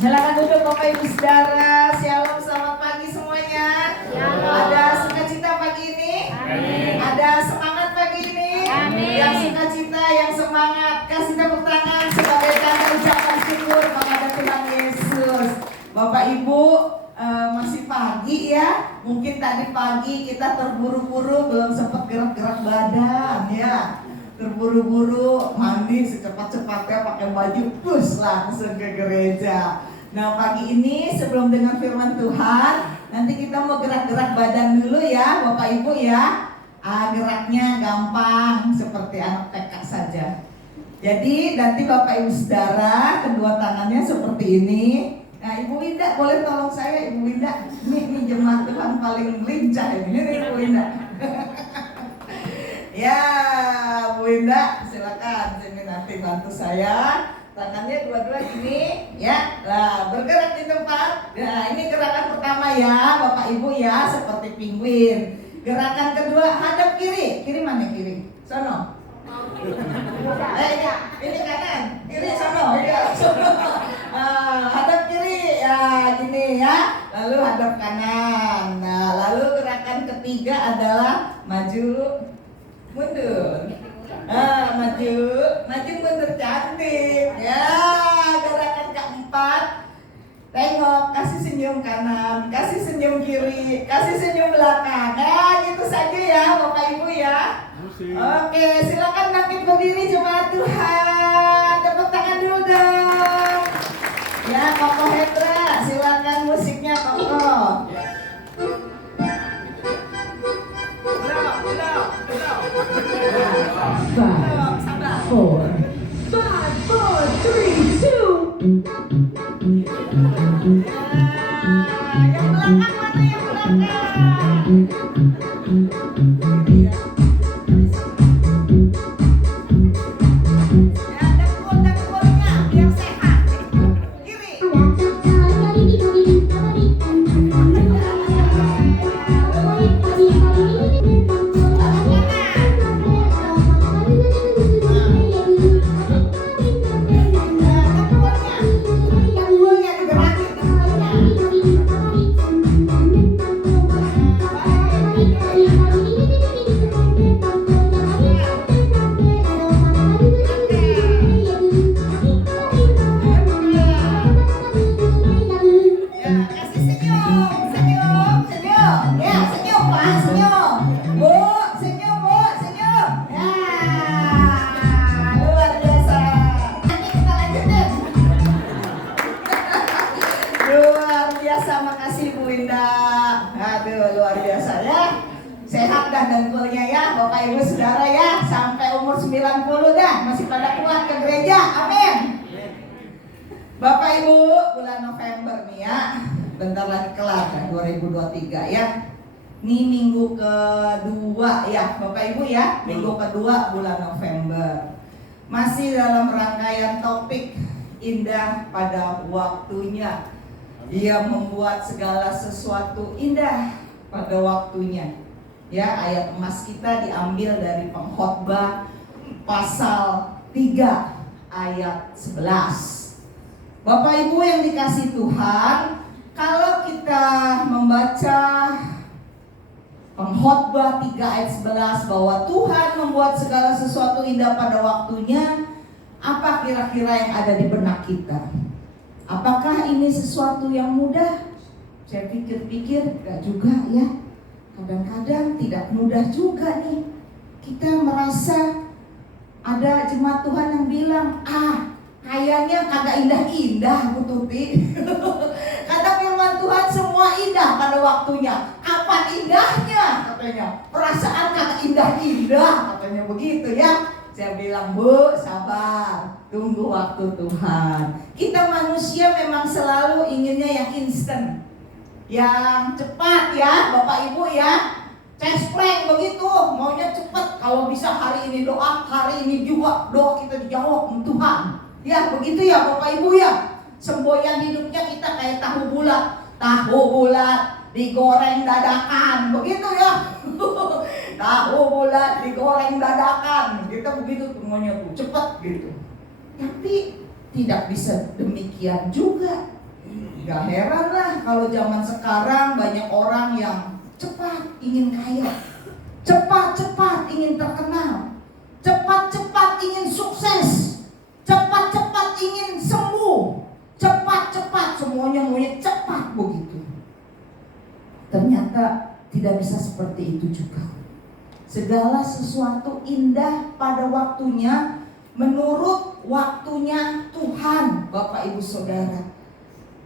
Silakan duduk Bapak Ibu Saudara. Shalom, selamat pagi semuanya. Shalom. Ada sukacita pagi ini? Amin. Ada semangat pagi ini? Amin. Yang sukacita, yang semangat, kasih tepuk tangan sebagai tanda ucapan syukur kepada Tuhan Yesus. Bapak Ibu, masih pagi ya. Mungkin tadi pagi kita terburu-buru, belum sempat gerak-gerak badan ya. Terburu-buru mandi secepat-cepatnya pakai baju push langsung ke gereja. Nah pagi ini sebelum dengar firman Tuhan, nanti kita mau gerak-gerak badan dulu ya Bapak Ibu ya. Geraknya gampang seperti anak TK saja. Jadi nanti Bapak Ibu Saudara kedua tangannya seperti ini. Nah Ibu Winda boleh tolong saya Ibu Winda. Ini jemaat Tuhan paling lincah ini Ibu Winda. Ya, Bu Indah, silakan sini nanti bantu saya. Tangannya dua-dua gini, ya. Nah, bergerak di tempat. Nah, ini gerakan pertama ya, Bapak Ibu ya, seperti penguin. Gerakan kedua hadap kiri. Kiri mana kiri? Sono. Ini kanan. Kiri sono. Ya, sono. Hadap kiri ya, gini ya. Lalu hadap kanan. Nah, lalu gerakan ketiga adalah maju mundur, maju mundur cantik, ya. Gerakan keempat, tengok, kasih senyum kanan, kasih senyum kiri, kasih senyum belakang, gitu saja ya Bapak Ibu ya. Oke, silakan bangkit berdiri jemaat Tuhan, tepuk tangan dulu dong. Ya, Koko Hendra, silakan musiknya Koko. 5, 4, 3, 2. Yang belakang mana yang belakang? Dengkulnya biar sehat. Kiri. Dengkulnya ya Bapak Ibu Saudara ya, sampai umur 90 dah masih pada kuat ke gereja, amin. Bapak Ibu, bulan November nih ya, bentar lagi kelar kan 2023 ya. Ini minggu kedua ya Bapak Ibu ya, minggu kedua bulan November. Masih dalam rangkaian topik indah pada waktunya. Dia membuat segala sesuatu indah pada waktunya. Ya, ayat emas kita diambil dari Pengkhotbah pasal 3 ayat 11. Bapak Ibu yang dikasih Tuhan, kalau kita membaca Pengkhotbah 3 ayat 11 bahwa Tuhan membuat segala sesuatu indah pada waktunya, apa kira-kira yang ada di benak kita? Apakah ini sesuatu yang mudah? Saya pikir-pikir enggak juga ya. Kadang-kadang tidak mudah juga nih. Kita merasa ada jemaat Tuhan yang bilang, kayaknya kagak indah-indah Bu Tuti. Kata firman Tuhan semua indah pada waktunya. Kapan indahnya katanya? Perasaan kagak indah-indah katanya begitu ya. Saya bilang, Bu, sabar, tunggu waktu Tuhan. Kita manusia memang selalu inginnya yang instan, yang cepat ya Bapak Ibu ya. Cespleng begitu, maunya cepat. Kalau bisa hari ini doa, hari ini juga doa kita dijawab Tuhan. Ya begitu ya Bapak Ibu ya. Semboyan hidupnya kita kayak tahu bulat. Tahu bulat digoreng dadakan, begitu ya. Tahu bulat digoreng dadakan, kita begitu semuanya tuh cepat gitu. Tapi tidak bisa demikian juga. Gak heran lah kalau zaman sekarang banyak orang yang cepat ingin kaya, cepat-cepat ingin terkenal, cepat-cepat ingin sukses, cepat-cepat ingin sembuh, cepat-cepat semuanya maunya cepat begitu. Ternyata tidak bisa seperti itu juga. Segala sesuatu indah pada waktunya, menurut waktunya Tuhan, Bapak Ibu Saudara.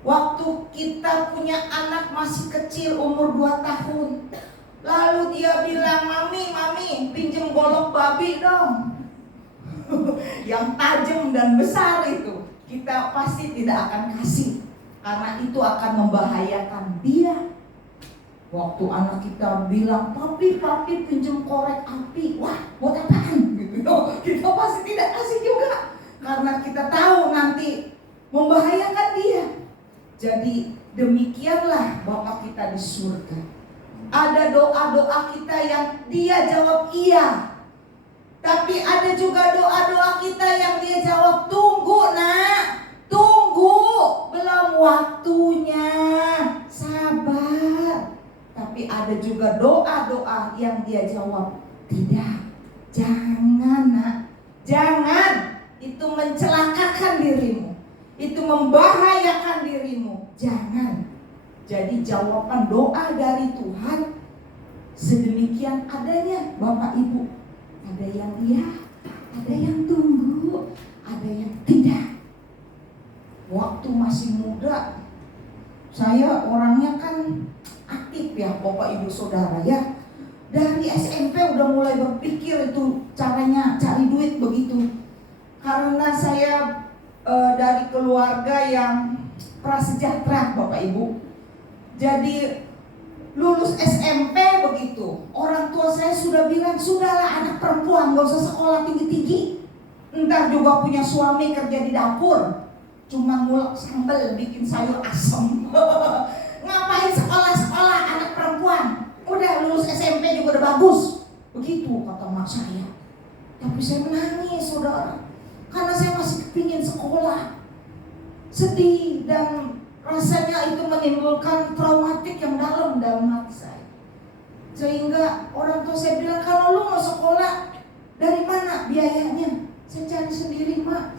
Waktu kita punya anak masih kecil umur 2 tahun, lalu dia bilang, mami pinjem golok babi dong. Yang tajam dan besar itu, kita pasti tidak akan kasih, karena itu akan membahayakan dia. Waktu anak kita bilang, papi pinjem korek api, wah buat apaan gitu, kita pasti tidak kasih juga, karena kita tahu nanti membahayakan dia. Jadi demikianlah Bapa kita di surga. Ada doa-doa kita yang dia jawab iya, tapi ada juga doa-doa kita yang dia jawab tunggu nak, tunggu, belum waktunya, sabar. Tapi ada juga doa-doa yang dia jawab tidak, jangan nak, jangan, itu mencelakakan dirimu, itu membahayakan dirimu, jangan. Jadi jawaban doa dari Tuhan sedemikian adanya, Bapak Ibu. Ada yang iya, ada yang tunggu, ada yang tidak. Waktu masih muda, saya orangnya kan aktif ya Bapak Ibu Saudara ya. Dari SMP udah mulai berpikir itu caranya cari duit begitu. Karena saya dari keluarga yang prasejahtera Bapak Ibu. Jadi lulus SMP begitu, orang tua saya sudah bilang, sudahlah anak perempuan gak usah sekolah tinggi-tinggi, ntar juga punya suami kerja di dapur, cuma ngulek sambal bikin sayur asem. Ngapain sekolah-sekolah anak perempuan, udah lulus SMP juga udah bagus, begitu kata mak saya. Tapi saya menangis saudara, karena saya masih kepingin sekolah. Sedih dan rasanya itu menimbulkan traumatik yang dalam hati saya. Sehingga orang tua saya bilang, kalau lu mau sekolah, dari mana biayanya? Saya cari sendiri mak.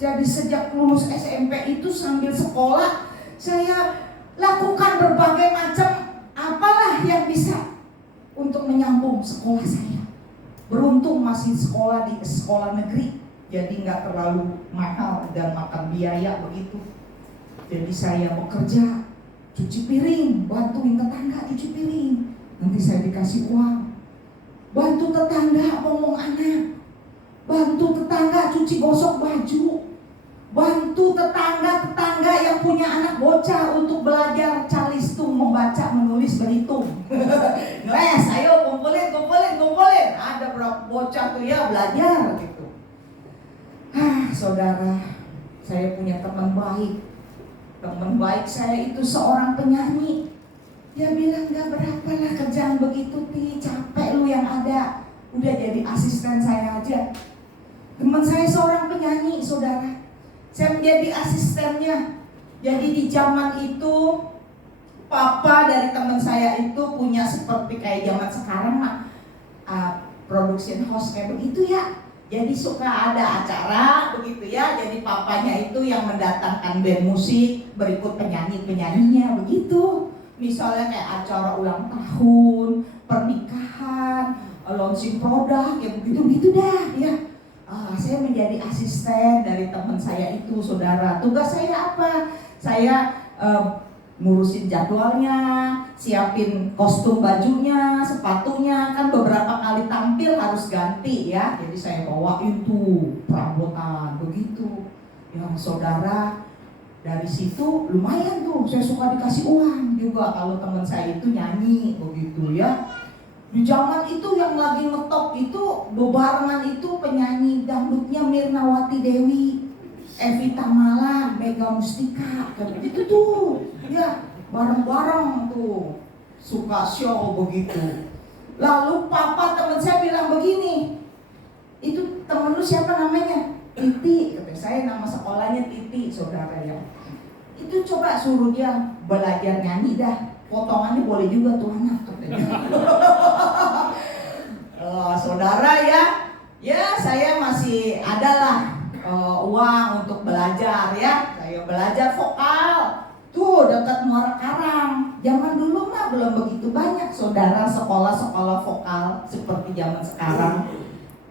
Jadi sejak lulus SMP itu sambil sekolah, saya lakukan berbagai macam apalah yang bisa untuk menyambung sekolah saya. Beruntung masih sekolah di sekolah negeri, jadi nggak terlalu mahal dan makan biaya begitu. Jadi saya bekerja, cuci piring, bantuin tetangga cuci piring. Nanti saya dikasih uang. Bantu tetangga ngomong anak, bantu tetangga cuci gosok baju, bantu tetangga yang punya anak bocah untuk belajar calistung, membaca, menulis, berhitung. Les, ayo kumpulin. Ada berapa bocah tuh ya belajar gitu. Saudara, saya punya teman baik. Teman baik saya itu seorang penyanyi. Dia bilang, gak berapa lah kerjaan begitu Ti, capek lu yang ada, udah jadi asisten saya aja. Teman saya seorang penyanyi saudara, saya menjadi asistennya. Jadi di zaman itu papa dari teman saya itu punya seperti kayak zaman sekarang production house kayak begitu ya. Jadi suka ada acara begitu ya. Jadi papanya itu yang mendatangkan band musik, berikut penyanyi-penyanyinya begitu. Misalnya kayak acara ulang tahun, pernikahan, launching produk, ya begitu-begitu dah ya. Saya menjadi asisten dari teman saya itu saudara. Tugas saya apa? Saya ngurusin jadwalnya, siapin kostum bajunya, sepatunya, kan beberapa kali tampil harus ganti ya. Jadi saya bawain tuh perabotan begitu. Ya saudara, dari situ lumayan tuh, saya suka dikasih uang juga kalau teman saya itu nyanyi begitu ya. Di zaman itu yang lagi ngetop itu bebarengan itu penyanyi dangdutnya Mirnawati Dewi, Evita Mala, Mega Mustika, kayak begitu tuh, ya bareng-bareng tuh, suka show begitu. Lalu papa teman saya bilang begini, itu temen lu siapa namanya? Titi, kata saya nama sekolahnya Titi, saudara ya. Itu coba suruh dia belajar nyanyi dah. Potongannya boleh juga tuh anak, katanya. Saudara ya saya masih adalah uang untuk belajar ya. Saya belajar vokal. Tuh dekat Muara Karang. Zaman dulu mah belum begitu banyak saudara sekolah-sekolah vokal seperti zaman sekarang.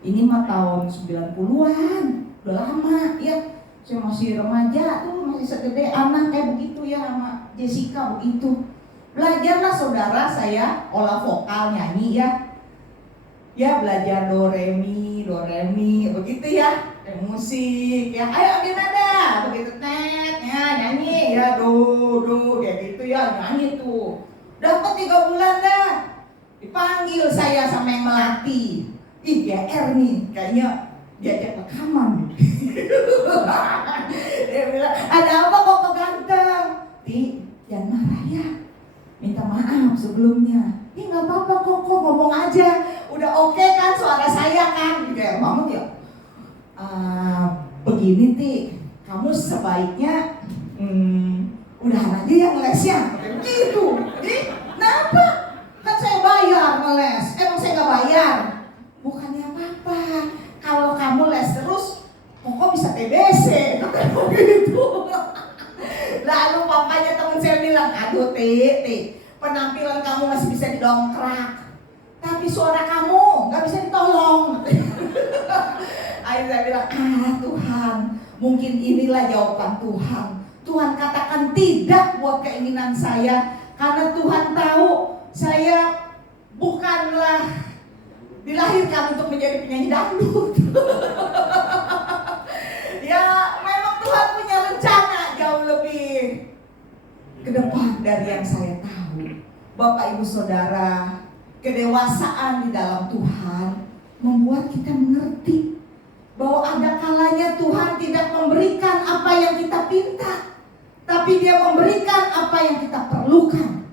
Ini mah tahun 90-an, udah lama ya. Saya masih remaja tuh, masih segede anak kayak begitu ya sama Jessica begitu. Belajarlah saudara saya olah vokal nyanyi ya. Ya belajar do re mi begitu ya. Musik ya. Ayo gimana? Begitu net ya nyanyi ya do kayak gitu ya nyanyi tuh. Dapat 3 bulan dah. Dipanggil saya sama yang melatih. Ih GR nih kayaknya diajak rekaman. Dia bilang, ada apa kok ganteng? Ti, jangan marah ya. Minta maaf sebelumnya. Ih gak apa-apa kok ngomong aja. Udah oke kan suara saya kan? Kayak Mahmud ya. Begini Ti, kamu sebaiknya udahan aja ya ngelesnya. Begitu. Kenapa? Kan saya bayar ngeles. Emang saya gak bayar? Bukannya apa-apa. Kalau kamu les terus, kok bisa TBC? Begitu. Lalu papanya temen saya bilang, aduh Ti, penampilan kamu masih bisa didongkrak, tapi suara kamu gak bisa ditolong. Akhirnya saya bilang, Tuhan, mungkin inilah jawaban Tuhan. Tuhan katakan tidak buat keinginan saya, karena Tuhan tahu saya bukanlah dilahirkan untuk menjadi penyanyi dangdut. Ya memang Tuhan punya rencana jauh lebih ke depan dari yang saya tahu. Bapak Ibu Saudara, kedewasaan di dalam Tuhan membuat kita mengerti bahwa ada kalanya Tuhan tidak memberikan apa yang kita pinta, tapi Dia memberikan apa yang kita perlukan.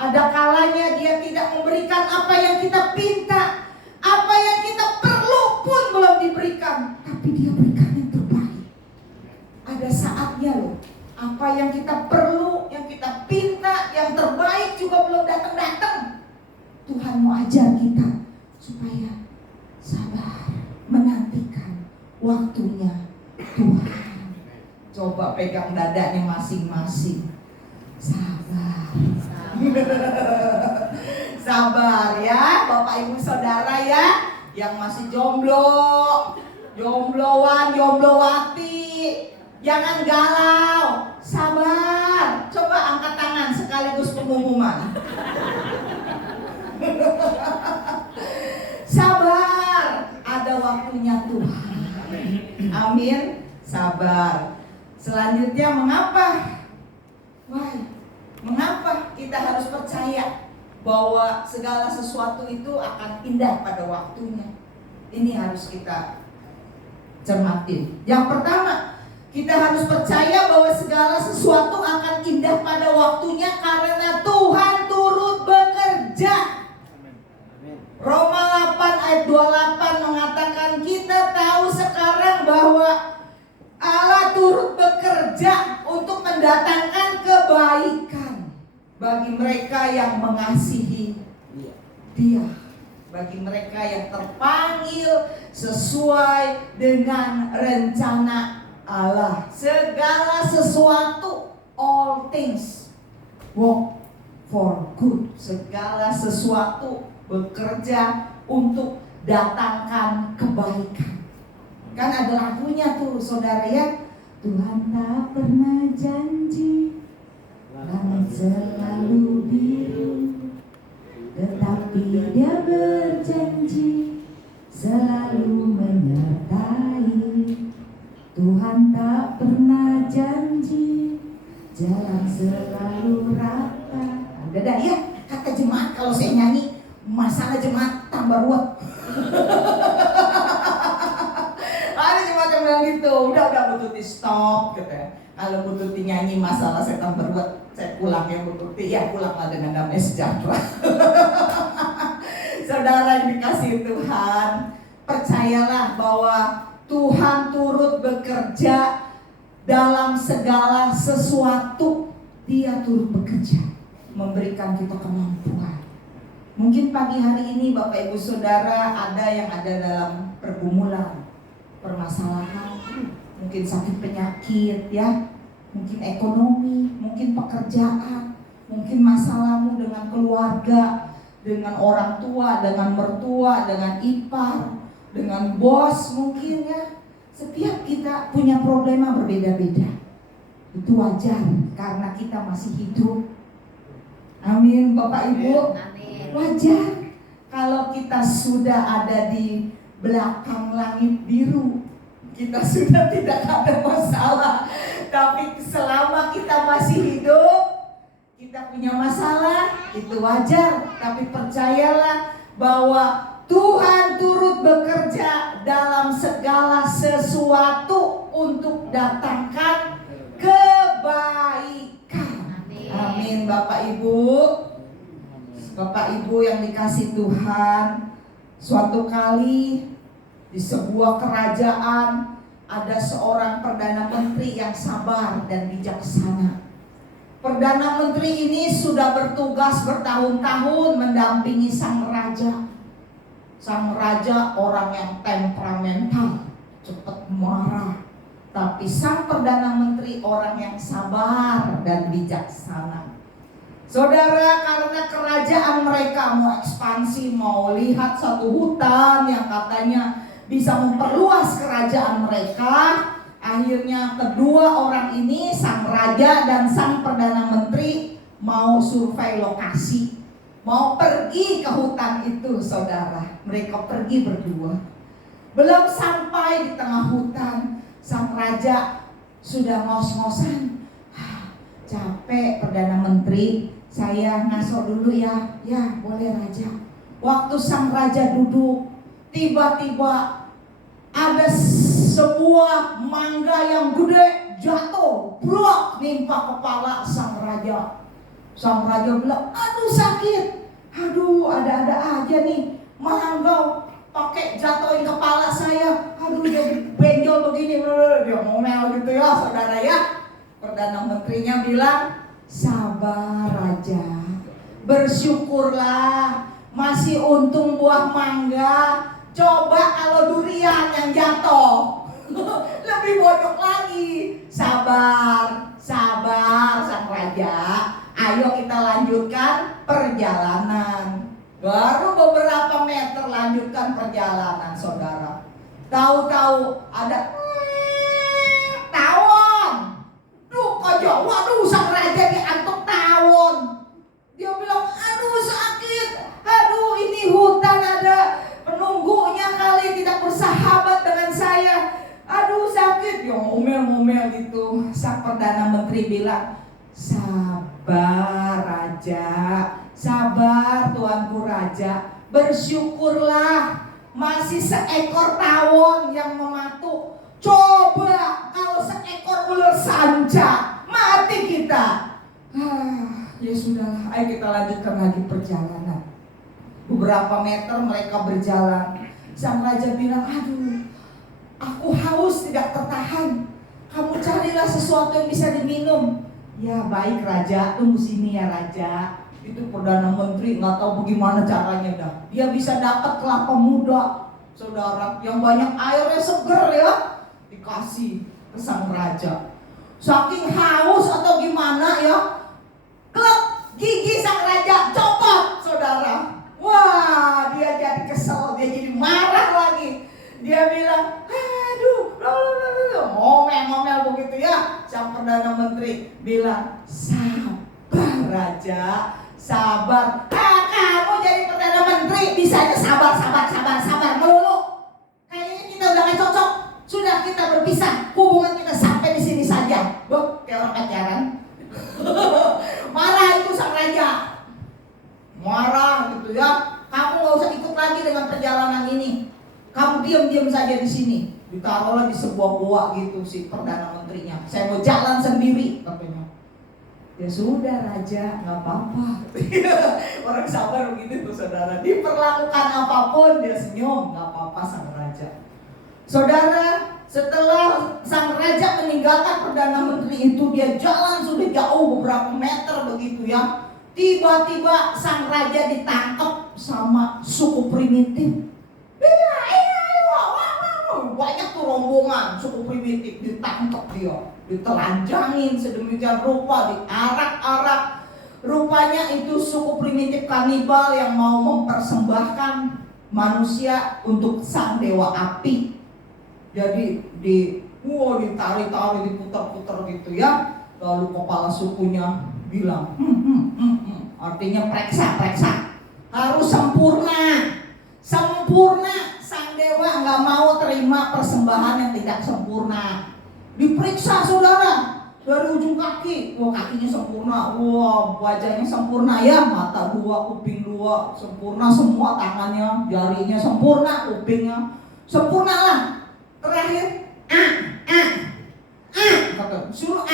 Ada kalanya Dia tidak memberikan apa yang kita pinta, apa yang kita perlu pun belum diberikan, tapi Dia berikan yang terbaik. Ada saatnya loh, apa yang kita perlu, yang kita pinta, yang terbaik juga belum datang-datang. Tuhan mau ajar kita supaya sabar, menantikan waktunya Tuhan. Coba pegang dadanya masing-masing. Sabar. Sabar ya Bapak Ibu Saudara ya, yang masih jombloan, jomblowati, jangan galau, sabar. Coba angkat tangan sekaligus pengumuman. Sabar, ada waktunya Tuhan. Amin. Sabar. Selanjutnya mengapa? Mengapa kita harus percaya bahwa segala sesuatu itu akan indah pada waktunya? Ini harus kita cermatin. Yang pertama, kita harus percaya bahwa segala sesuatu akan indah pada waktunya karena Tuhan turut bekerja. Roma 8 ayat 28 mengatakan kita tahu sekarang bahwa Allah turut bekerja untuk mendatangkan kebaikan bagi mereka yang mengasihi Dia, bagi mereka yang terpanggil sesuai dengan rencana Allah. Segala sesuatu, all things work for good. Segala sesuatu bekerja untuk datangkan kebaikan. Kan ada lagunya tuh saudara ya, Tuhan tak pernah janji langit selalu biru, tetapi Dia berjanji selalu menyertai. Tuhan tak pernah janji jalan selalu rata. Ada ya kata jemaat kalau saya nyanyi, masalah jemaat tambah ruwet. Ada jemaat yang bilang gitu, udah Bu Tuti stop gitu ya. Kalau Bu Tuti nyanyi masalah saya tambah ruwet, saya pulang ya Bu Tuti. Ya pulanglah dengan damai sejahtera. Saudara yang dikasihi Tuhan, percayalah bahwa Tuhan turut bekerja dalam segala sesuatu. Dia turut bekerja, memberikan kita kemampuan. Mungkin pagi hari ini Bapak Ibu Saudara ada yang ada dalam pergumulan, permasalahan, mungkin sakit penyakit ya, mungkin ekonomi, mungkin pekerjaan, mungkin masalahmu dengan keluarga, dengan orang tua, dengan mertua, dengan ipar, dengan bos mungkin ya. Setiap kita punya problema berbeda-beda. Itu wajar karena kita masih hidup. Amin Bapak Ibu. Amin. Wajar kalau kita sudah ada di belakang langit biru, kita sudah tidak ada masalah. Tapi selama kita masih hidup, kita punya masalah, itu wajar. Tapi percayalah bahwa Tuhan turut bekerja dalam segala sesuatu untuk datangkan kebaikan. Amin Bapak Ibu. Bapak Ibu yang dikasih Tuhan, suatu kali di sebuah kerajaan ada seorang Perdana Menteri yang sabar dan bijaksana. Perdana Menteri ini sudah bertugas bertahun-tahun mendampingi sang raja. Sang raja orang yang temperamental, cepat marah. Tapi sang Perdana Menteri orang yang sabar dan bijaksana. Saudara, karena kerajaan mereka mau ekspansi, mau lihat satu hutan yang katanya bisa memperluas kerajaan mereka. Akhirnya kedua orang ini, sang raja dan sang Perdana Menteri, mau survei lokasi, mau pergi ke hutan itu, saudara. Mereka pergi berdua. Belum sampai di tengah hutan, sang raja sudah ngos-ngosan. Capek Perdana Menteri, saya ngaso dulu ya. Ya boleh raja. Waktu sang raja duduk, tiba-tiba ada sebuah mangga yang gede jatuh, blok nimpa kepala sang raja. Sang raja bilang, aduh sakit, aduh ada-ada aja nih, mangga pakai jatuhin kepala saya, aduh jadi benjol begini. Dia ngomel gitu ya saudara ya. Perdana Menterinya bilang, sabar raja, bersyukurlah masih untung buah mangga. Coba kalau durian yang jatuh, lebih bodoh lagi. Sabar, sabar sang raja. Ayo kita lanjutkan perjalanan. Baru beberapa meter lanjutkan perjalanan, saudara. Tahu-tahu ada tawon. Duh, kok waduh, sang raja diantuk tawon. Dia bilang, aduh sakit. Aduh, ini hutan ada penunggunya kali tidak bersahabat dengan saya. Aduh sakit. Dia ngomel-ngomel gitu. Sang Perdana Menteri bilang, sabar raja, sabar tuanku raja, bersyukurlah masih seekor tawon yang mematuk. Coba kalau seekor ular sanca, mati kita. Ya sudahlah, ayo kita lanjutkan lagi perjalanan. Beberapa meter mereka berjalan. Sang raja bilang, aduh, aku haus tidak tertahan. Kamu carilah sesuatu yang bisa diminum. Ya baik raja, tunggu sini ya raja. Itu Perdana Menteri nggak tahu bagaimana caranya dah. Dia bisa dapat kelapa muda, saudara, yang banyak airnya seger ya. Dikasih ke sang raja. Saking haus atau gimana ya, klep gigi sang raja copot, saudara. Wah, dia jadi kesel, dia jadi marah lagi. Dia bilang, aduh, ngomel-ngomel begitu ya. Sang Perdana Menteri bilang, sabar raja, sabar. Kamu jadi Perdana Menteri bisanya sabar melulu. Kayaknya kita udah gak cocok. Sudah kita berpisah, hubungan kita sampai di sini saja. Kayak orang pacaran. Marah itu sang raja. Marah gitu ya. Kamu gak usah ikut lagi dengan perjalanan ini. Kamu diam-diam saja di sini. Ditaruhlah di sebuah goa gitu si Perdana Menterinya. Saya mau jalan sendiri katanya. Ya sudah raja, nggak apa-apa. Orang sabar begitu tuh saudara. Diperlakukan apapun dia senyum, nggak apa-apa sang raja. Saudara, setelah sang raja meninggalkan Perdana Menteri itu, dia jalan sudah jauh beberapa meter begitu ya. Tiba-tiba sang raja ditangkap sama suku primitif. Banyak tuh rombongan suku primitif, ditangkap dia, ditelanjangin sedemikian rupa, diarak-arak. Rupanya itu suku primitif kanibal yang mau mempersembahkan manusia untuk sang dewa api. Jadi ditarik-tarik, diputar-putar gitu ya. Lalu kepala sukunya bilang, artinya periksa, harus sempurna. Sang dewa nggak mau terima persembahan yang tidak sempurna. Diperiksa saudara, dari ujung kaki, kakinya sempurna, wajahnya sempurna ya, mata 2, kuping 2, sempurna semua, tangannya, jarinya sempurna, kupingnya sempurna lah. Terakhir, suruh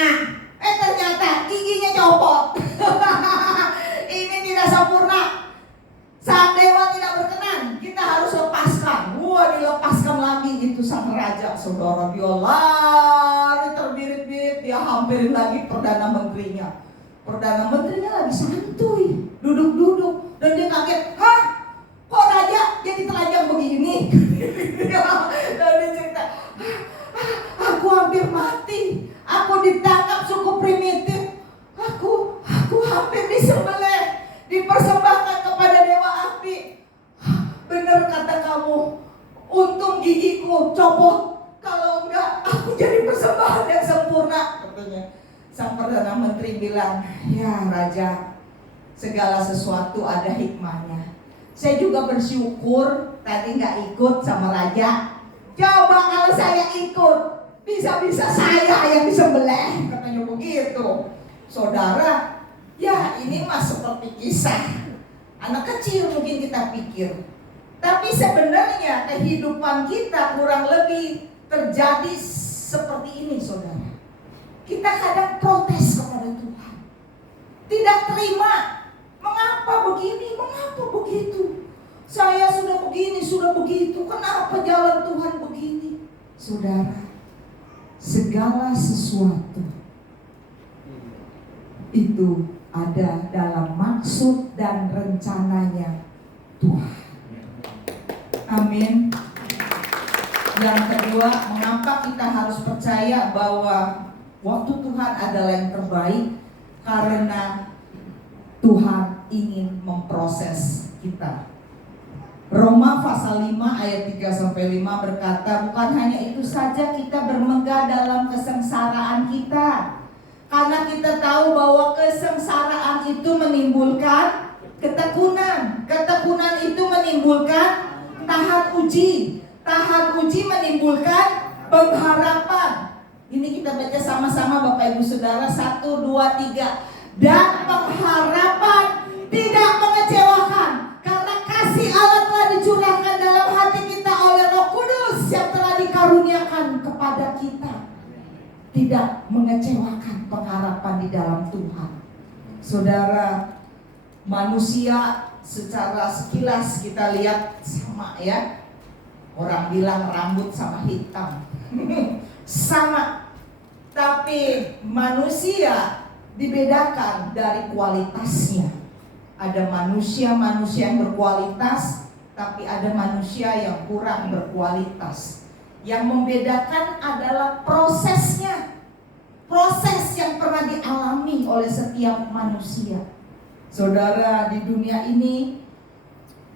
ternyata giginya copot. Ini tidak sempurna. Sang dewa tidak berkenan, kita harus lepaskan. Dilepaskan lagi itu sang raja, saudara. Dia lari terbirit-birit, dia hampirin lagi Perdana Menterinya. Perdana Menterinya lagi santuy, duduk-duduk, dan dia kaget, kok raja jadi telanjang begini? Dan dia cerita, aku hampir mati, aku ditangkap suku primitif, aku hampir disembelih, dipersembahkan kepada dewa api. Benar kata kamu, untung gigiku copot, kalau enggak aku jadi persembahan yang sempurna, katanya. Sang Perdana Menteri bilang, ya raja, segala sesuatu ada hikmahnya. Saya juga bersyukur tadi nggak ikut sama raja. Coba kalau saya ikut, bisa-bisa saya yang disembelih, katanya begitu. Saudara, ya ini mah seperti kisah anak kecil mungkin kita pikir. Tapi sebenarnya kehidupan kita kurang lebih terjadi seperti ini, saudara. Kita kadang protes kepada Tuhan, tidak terima. Mengapa begini? Mengapa begitu? Saya sudah begini, sudah begitu. Kenapa jalan Tuhan begini? Saudara, segala sesuatu itu ada dalam maksud dan rencananya Tuhan. Amin. Yang kedua, mengapa kita harus percaya bahwa waktu Tuhan adalah yang terbaik? Karena Tuhan ingin memproses kita. Roma pasal 5 ayat 3-5 berkata, bukan hanya itu saja kita bermegah dalam kesengsaraan kita, karena kita tahu bahwa kesengsaraan itu menimbulkan ketekunan. Ketekunan itu menimbulkan tahan uji. Tahan uji menimbulkan pengharapan. Ini kita baca sama-sama Bapak Ibu Saudara, 1, 2, 3. Dan pengharapan tidak mengecewakan, karena kasih Allah telah dicurahkan dalam hati kita oleh Roh Kudus yang telah dikaruniakan kepada kita. Tidak mengecewakan pengharapan di dalam Tuhan. Saudara, manusia secara sekilas kita lihat sama ya. Orang bilang rambut sama hitam sama. Tapi manusia dibedakan dari kualitasnya. Ada manusia-manusia yang berkualitas, tapi ada manusia yang kurang berkualitas. Yang membedakan adalah prosesnya. Proses yang pernah dialami oleh setiap manusia. Saudara, di dunia ini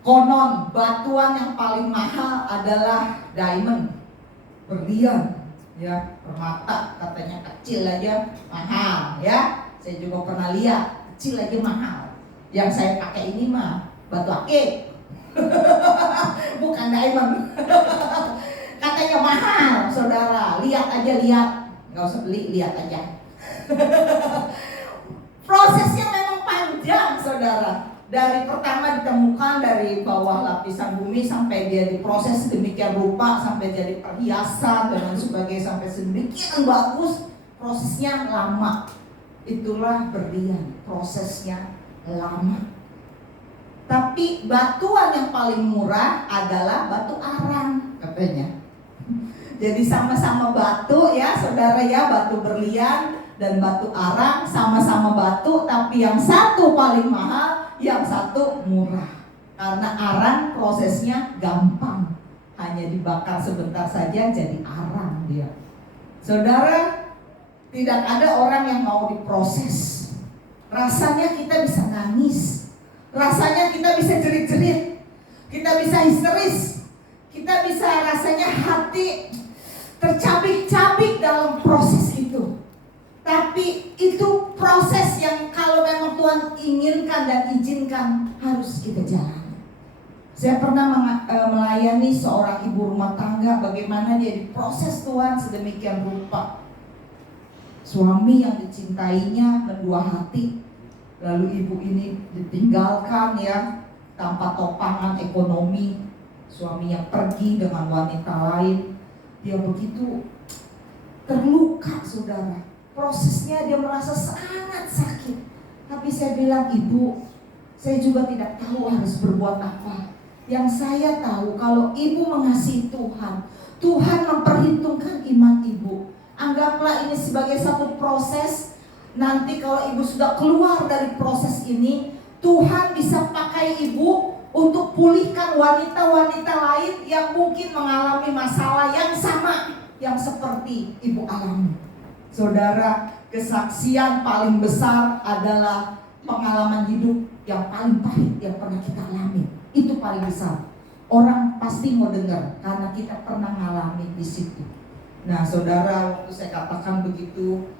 konon batuan yang paling mahal adalah diamond, berlian, ya, permata katanya kecil aja mahal, ya. Saya juga pernah lihat kecil aja mahal. Yang saya pakai ini mah batu akik, bukan diamond. Katanya mahal, saudara. Lihat aja, lihat, nggak usah beli, lihat aja. Prosesnya memang panjang, saudara. Dari pertama ditemukan dari bawah lapisan bumi sampai dia diproses sedemikian rupa sampai jadi perhiasan dan sebagainya sampai sedemikian bagus, prosesnya lama. Itulah berlian, prosesnya lama. Tapi batuan yang paling murah adalah batu arang katanya. Jadi sama-sama batu ya saudara ya, batu berlian dan batu arang, sama-sama batu, tapi yang satu paling mahal, yang satu murah. Karena arang prosesnya gampang, hanya dibakar sebentar saja jadi arang dia. Saudara, tidak ada orang yang mau diproses. Rasanya kita bisa nangis, rasanya kita bisa jerit-jerit, kita bisa histeris, kita bisa rasanya hati tercabik-cabik dalam proses itu. Tapi itu proses yang kalau memang Tuhan inginkan dan izinkan harus kita jalani. Saya pernah melayani seorang ibu rumah tangga, bagaimana dia diproses Tuhan sedemikian rupa. Suami yang dicintainya mendua hati, lalu ibu ini ditinggalkan ya, tanpa topangan ekonomi. Suaminya pergi dengan wanita lain. Dia begitu terluka saudara. Prosesnya dia merasa sangat sakit. Tapi saya bilang, ibu, saya juga tidak tahu harus berbuat apa. Yang saya tahu kalau ibu mengasihi Tuhan, Tuhan memperhitungkan iman ibu. Anggaplah ini sebagai satu proses. Nanti kalau ibu sudah keluar dari proses ini, Tuhan bisa pakai ibu untuk pulihkan wanita-wanita lain yang mungkin mengalami masalah yang sama yang seperti ibu alami. Saudara, kesaksian paling besar adalah pengalaman hidup yang paling pahit yang pernah kita alami. Itu paling besar. Orang pasti mau dengar karena kita pernah mengalami di situ. Nah, saudara, waktu saya katakan begitu,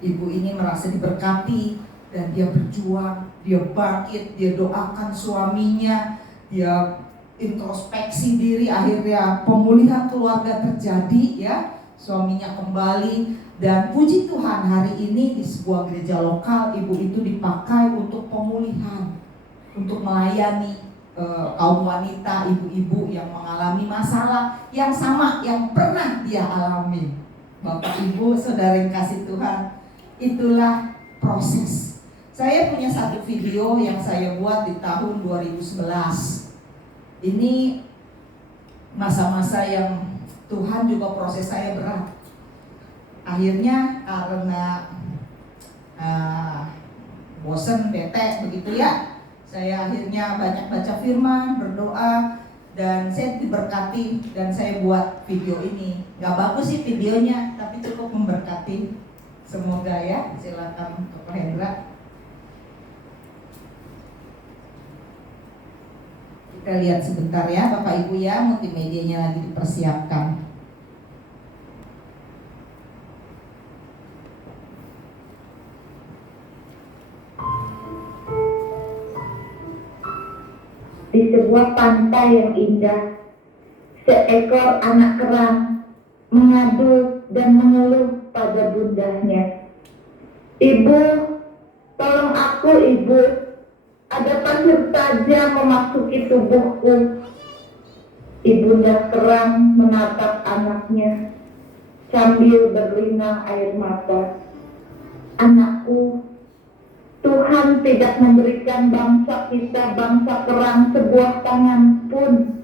ibu ini merasa diberkati dan dia berjuang, dia bangkit, dia doakan suaminya, dia introspeksi diri, akhirnya pemulihan keluarga terjadi ya, suaminya kembali. Dan puji Tuhan, hari ini di sebuah gereja lokal ibu itu dipakai untuk pemulihan, untuk melayani kaum wanita, ibu-ibu yang mengalami masalah yang sama yang pernah dia alami. Bapak Ibu, saudara yang kasih Tuhan, itulah proses. Saya punya satu video yang saya buat di tahun 2011. Ini masa-masa yang Tuhan juga proses saya berat. Akhirnya karena bosen, bete begitu ya, saya akhirnya banyak baca firman, berdoa, dan saya diberkati dan saya buat video ini. Gak bagus sih videonya, tapi cukup memberkati. Semoga ya, silakan Pak Hendra. Kita lihat sebentar ya Bapak Ibu ya, multimedianya lagi dipersiapkan. Di sebuah pantai yang indah, seekor anak kerang mengadu dan mengeluh pada bundanya. Ibu, tolong aku ibu, ada pasir tajam memasuki tubuhku. Ibunda kerang menatap anaknya sambil berlinang air mata. Anakku, Tuhan tidak memberikan bangsa kita, bangsa kerang, sebuah tangan pun.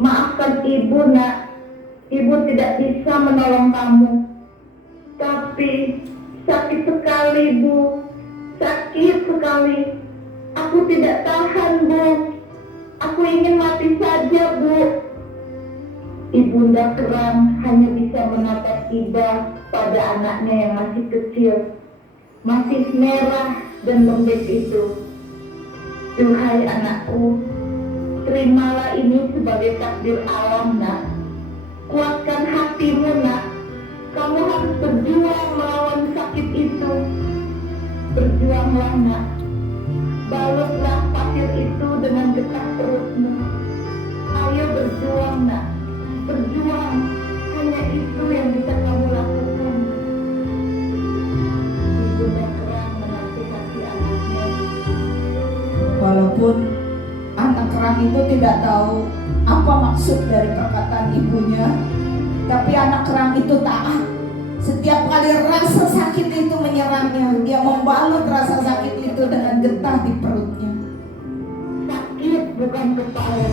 Maafkan ibu nak, ibu tidak bisa menolong kamu. Tapi sakit sekali bu, sakit sekali. Aku tidak tahan bu, aku ingin mati saja bu. Ibunda kerang hanya bisa menatap iba pada anaknya yang masih kecil, masih merah dan lembek itu. Duhai anakku, terimalah ini sebagai takdir alam nak. Kuatkan hatimu nak. Kamu harus berjuang melawan sakit itu. Berjuanglah nak. Balutlah pasir itu dengan getah perutmu. Ayo berjuang nak. Berjuang. Hanya itu yang bisa kamu lakukan. Ibunda kerang menasihati anaknya. Walaupun anak kerang itu tidak tahu apa maksud dari perkataan ibunya, tapi anak kerang itu taat. Setiap kali rasa sakit itu menyerangnya, dia membalut rasa sakit itu dengan getah di perutnya. Sakit bukan kepala.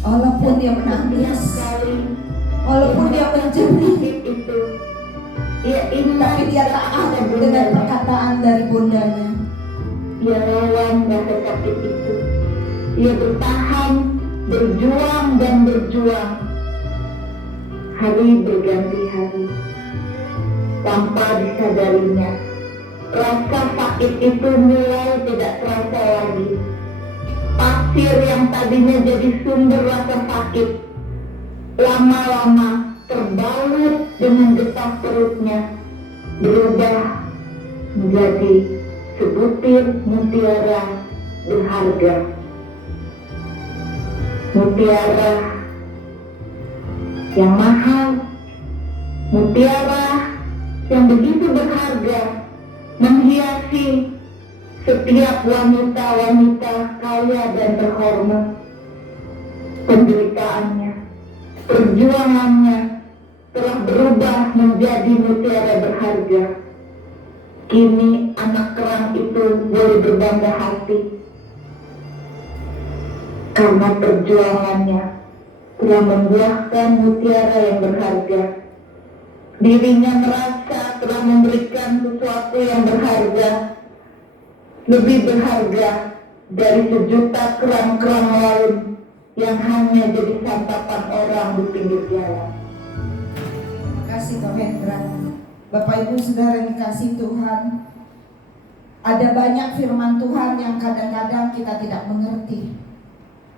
Walaupun dia menangis, Walaupun dia mencuri, itu, ia ingat tapi dia taat dengan perkataan dari bundanya. Ia lawan rasa sakit itu. Ia bertahan, berjuang dan berjuang. Hari berganti hari. Tanpa disadarinya, rasa sakit itu mulai tidak terasa lagi. Pasir yang tadinya jadi sumber rasa sakit, lama-lama terbalut dengan getah perutnya, berubah menjadi sebutir mutiara berharga. Mutiara yang mahal, mutiara yang begitu berharga, menghiasi setiap wanita-wanita kaya dan terhormat. Penderitaannya, perjuangannya telah berubah menjadi mutiara berharga. Kini anak kerang itu boleh berbangga hati karena perjuangannya telah membuahkan mutiara yang berharga. Dirinya merasa telah memberikan sesuatu yang berharga, lebih berharga dari sejuta kerang-kerang lain yang hanya jadi santapan orang di pinggir jalan. Terima kasih Kak Hendra. Bapak Ibu Saudara yang dikasihi Tuhan, ada banyak firman Tuhan yang kadang-kadang kita tidak mengerti.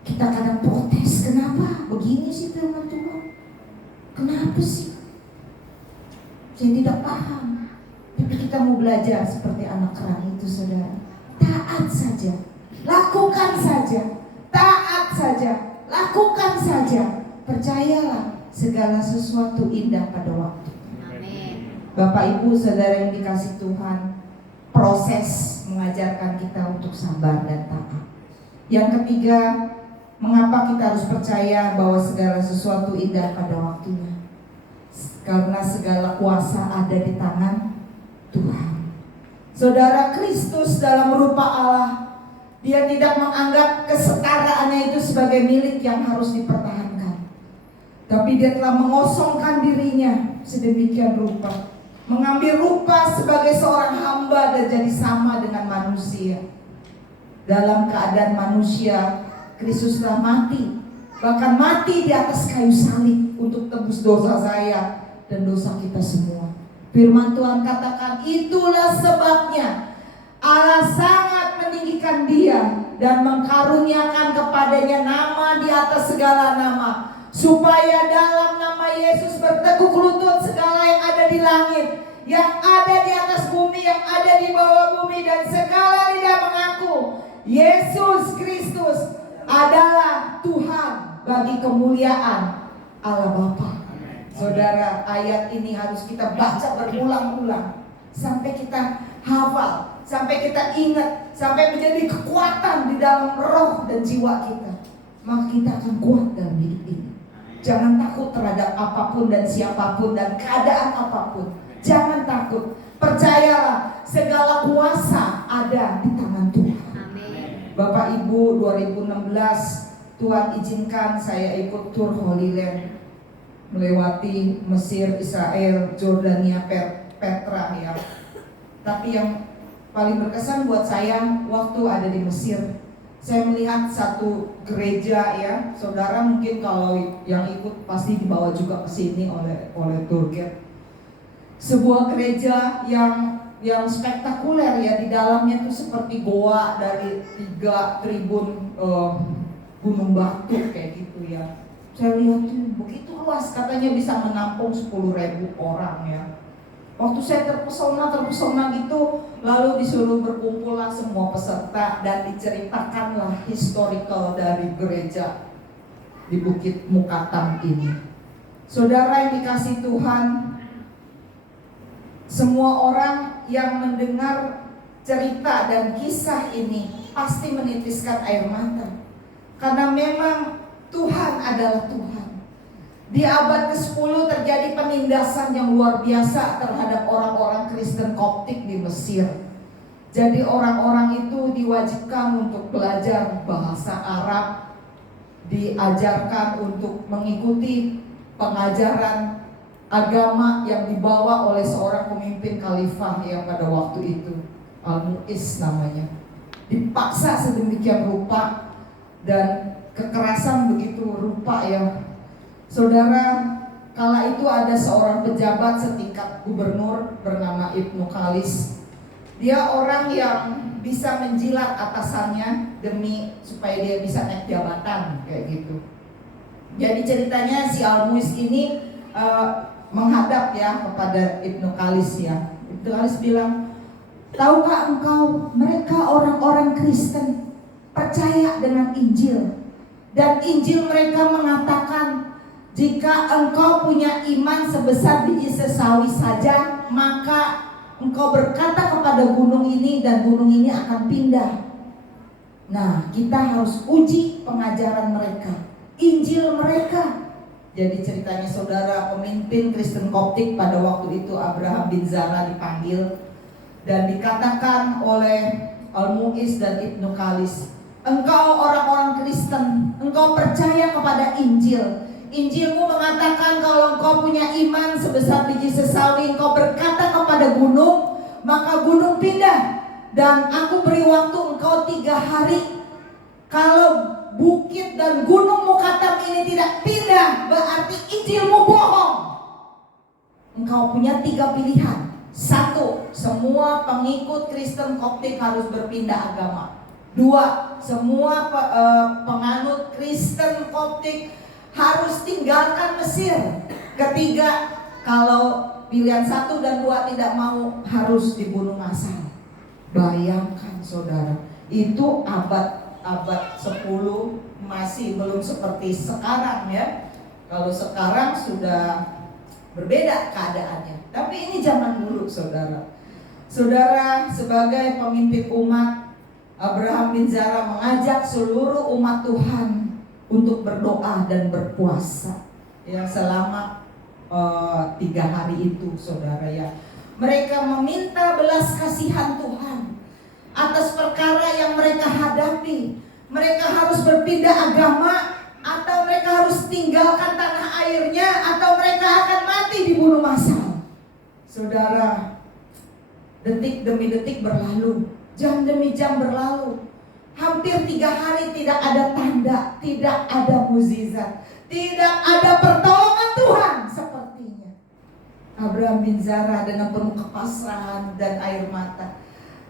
Kita kadang protes, kenapa begini sih firman Tuhan? Kenapa sih? Saya tidak paham. Tapi kita mau belajar seperti anak kerang itu, saudara. Taat saja, lakukan saja, taat saja, lakukan saja. Percayalah, segala sesuatu indah pada waktu. Amin. Bapak Ibu Saudara yang dikasihi Tuhan, proses mengajarkan kita untuk sabar dan taat. Yang ketiga, mengapa kita harus percaya bahwa segala sesuatu indah pada waktunya? Karena segala kuasa ada di tangan Tuhan. Saudara, Kristus dalam rupa Allah, Dia tidak menganggap kesetaraannya itu sebagai milik yang harus dipertahankan, tapi Dia telah mengosongkan dirinya sedemikian rupa, mengambil rupa sebagai seorang hamba dan jadi sama dengan manusia. Dalam keadaan manusia, Kristus telah mati, bahkan mati di atas kayu salib untuk tebus dosa saya dan dosa kita semua. Firman Tuhan katakan, itulah sebabnya Allah sangat meninggikan Dia dan mengkaruniakan kepadanya nama di atas segala nama, supaya dalam nama Yesus bertekuk lutut segala yang ada di langit, yang ada di atas bumi, yang ada di bawah bumi, dan segala lidah mengaku Yesus Kristus adalah Tuhan, bagi kemuliaan Allah Bapa. Saudara, ayat ini harus kita baca berulang-ulang sampai kita hafal, sampai kita ingat, sampai menjadi kekuatan di dalam roh dan jiwa kita. Maka kita akan kuat dalam hidup ini. Jangan takut terhadap apapun dan siapapun dan keadaan apapun. Jangan takut. Percayalah, segala kuasa ada di tangan Tuhan. Amin. Bapak Ibu, 2016 Tuhan izinkan saya ikut tur Holy Land, melewati Mesir, Israel, Jordania, Petra ya. Tapi yang paling berkesan buat saya waktu ada di Mesir, saya melihat satu gereja ya. Saudara mungkin kalau yang ikut pasti dibawa juga ke sini oleh tour guide. Sebuah gereja yang spektakuler ya, di dalamnya itu seperti goa dari 3 tribun gunung batu kayak gitu ya. Saya lihat tuh begitu luas, katanya bisa menampung 10.000 orang ya. Waktu saya terpesona gitu, lalu disuruh berkumpullah semua peserta dan diceritakanlah historical dari gereja di Bukit Mukattam ini. Saudara yang dikasihi Tuhan, semua orang yang mendengar cerita dan kisah ini pasti menitiskan air mata, karena memang Tuhan adalah Tuhan. Di abad ke-10 terjadi penindasan yang luar biasa terhadap orang-orang Kristen Koptik di Mesir. Jadi orang-orang itu diwajibkan untuk belajar bahasa Arab, diajarkan untuk mengikuti pengajaran agama yang dibawa oleh seorang pemimpin khalifah yang pada waktu itu, Al-Mu'izz namanya. Dipaksa sedemikian rupa dan kekerasan begitu rupa ya. Saudara, kala itu ada seorang pejabat setingkat gubernur bernama Ibnu Khalis. Dia orang yang bisa menjilat atasannya demi supaya dia bisa naik jabatan kayak gitu. Jadi ceritanya si Al-Mu'izz ini menghadap ya kepada Ibnu Khalis ya. Ibnu Khalis bilang, tahukah engkau mereka orang-orang Kristen percaya dengan Injil, dan Injil mereka mengatakan jika engkau punya iman sebesar biji sesawi saja, maka engkau berkata kepada gunung ini dan gunung ini akan pindah. Nah, kita harus uji pengajaran mereka, Injil mereka. Jadi ceritanya saudara, pemimpin Kristen Koptik pada waktu itu Abraham bin Zara dipanggil dan dikatakan oleh Al-Mu'izz dan Ibnu Khalis, engkau orang-orang Kristen, engkau percaya kepada Injil. Injilmu mengatakan kalau engkau punya iman sebesar biji sesawi, engkau berkata kepada gunung, maka gunung pindah. Dan aku beri waktu engkau 3 hari. Kalau bukit dan gunung Mukatam ini tidak pindah, berarti Injilmu bohong. Engkau punya 3 pilihan. 1, semua pengikut Kristen Koptik harus berpindah agama. 2, semua penganut Kristen Koptik harus tinggalkan Mesir. 3, kalau pilihan 1 dan 2 tidak mau, harus dibunuh massal. Bayangkan saudara, itu abad 10 masih belum seperti sekarang ya. Kalau sekarang sudah berbeda keadaannya, tapi ini zaman dulu saudara. Saudara, sebagai pemimpin umat, Abraham bin Zara mengajak seluruh umat Tuhan untuk berdoa dan berpuasa ya selama 3 hari itu saudara ya. Mereka meminta belas kasihan Tuhan atas perkara yang mereka hadapi. Mereka harus berpindah agama, atau mereka harus tinggalkan tanah airnya, atau mereka akan mati dibunuh massal. Saudara, detik demi detik berlalu, jam demi jam berlalu. Hampir 3 hari tidak ada tanda, tidak ada mukjizat, tidak ada pertolongan Tuhan sepertinya. Abraham bin Zara dengan penuh kepasrahan dan air mata,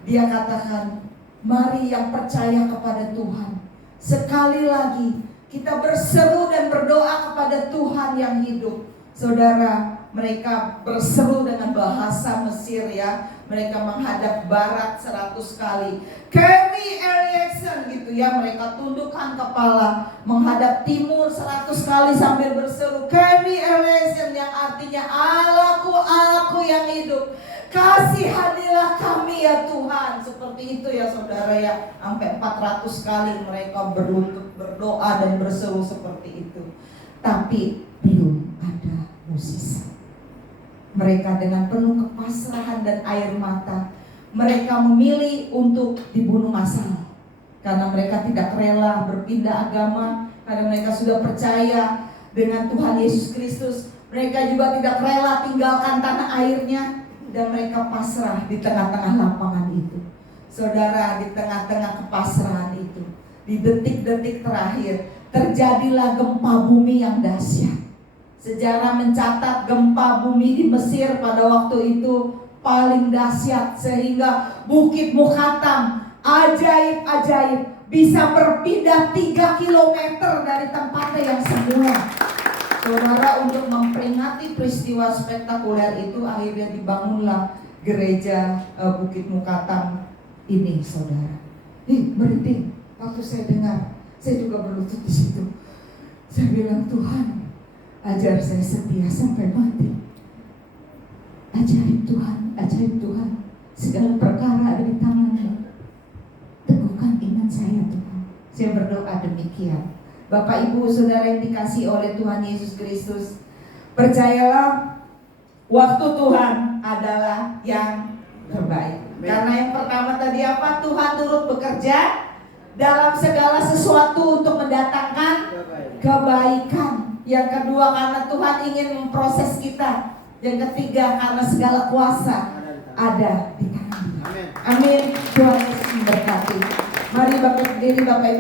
dia katakan, mari yang percaya kepada Tuhan, sekali lagi kita berseru dan berdoa kepada Tuhan yang hidup. Saudara, mereka berseru dengan bahasa Mesir ya. Mereka menghadap barat 100 kali. Kami Eliezer gitu ya. Mereka tundukkan kepala. Menghadap timur 100 kali sambil berseru Kami Eliezer, yang artinya Allahku yang hidup, kasihanilah kami ya Tuhan. Seperti itu ya saudara ya. Sampai 400 kali mereka berlutut berdoa dan berseru seperti itu. Tapi belum ada mukjizat. Mereka dengan penuh kepasrahan dan air mata, mereka memilih untuk dibunuh massal. Karena mereka tidak rela berpindah agama, karena mereka sudah percaya dengan Tuhan Yesus Kristus. Mereka juga tidak rela tinggalkan tanah airnya, dan mereka pasrah di tengah-tengah lapangan itu. Saudara, di tengah-tengah kepasrahan itu, di detik-detik terakhir, terjadilah gempa bumi yang dahsyat. Sejarah mencatat gempa bumi di Mesir pada waktu itu paling dahsyat, sehingga Bukit Mukatam ajaib-ajaib bisa berpindah 3 kilometer dari tempatnya yang semula. Saudara, untuk memperingati peristiwa spektakuler itu, akhirnya dibangunlah gereja Bukit Mukatam ini, saudara. Berhenti. Waktu saya dengar, saya juga berlutut di situ. Saya bilang, Tuhan, ajar saya setia sampai mati. Ajaib Tuhan, segala perkara ada di tangan-Mu. Teguhkan iman saya Tuhan. Saya berdoa demikian. Bapak Ibu Saudara yang dikasihi oleh Tuhan Yesus Kristus, percayalah, waktu Tuhan adalah yang terbaik. Karena yang pertama tadi apa? Tuhan turut bekerja dalam segala sesuatu untuk mendatangkan kebaikan. Yang kedua, karena Tuhan ingin memproses kita. Yang ketiga, karena segala kuasa ada di tangan Dia. Amin. Tuhan Yesus memberkati. Mari Bapak berdiri, Bapak Ibu.